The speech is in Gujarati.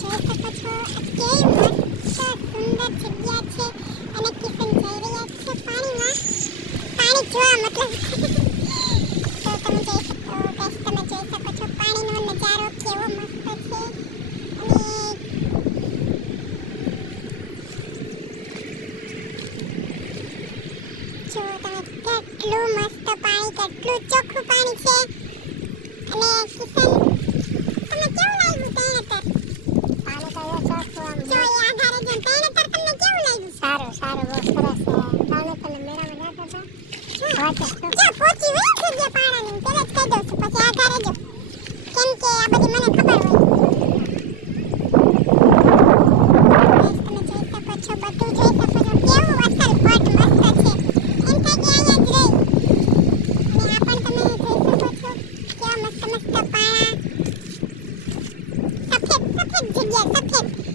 જોઈ શકો છો કેવી મસ્ત સુંદર જગ્યા છે અને કિશન જઈ રહ્યા છે પાણીમાં પાણી જોવા મતલબ તો તમે જોઈ શકો ગાઈસ તમે જોઈ શકો છો પાણીનો નજારો કેવો મસ્ત છે અને જો તમે કેટલું મસ્ત પાણી, કેટલું ચોખ્ખું પાણી છે. અને કિશન હતા વાંચે તો જો હોય પાણાની પેલા જ કહી દઉં છું પછી આધારે જો કેમ કે આ બધી મને ખબર હોય તમે છો બધું જોઈ શકો છો કેવું અસલ છે એમ થાય કે અહીંયા જ રહી અને આ પણ તમે જોઈ શકો છો મસ્ત મસ્ત પાણા સફેદ સફેદ જગ્યા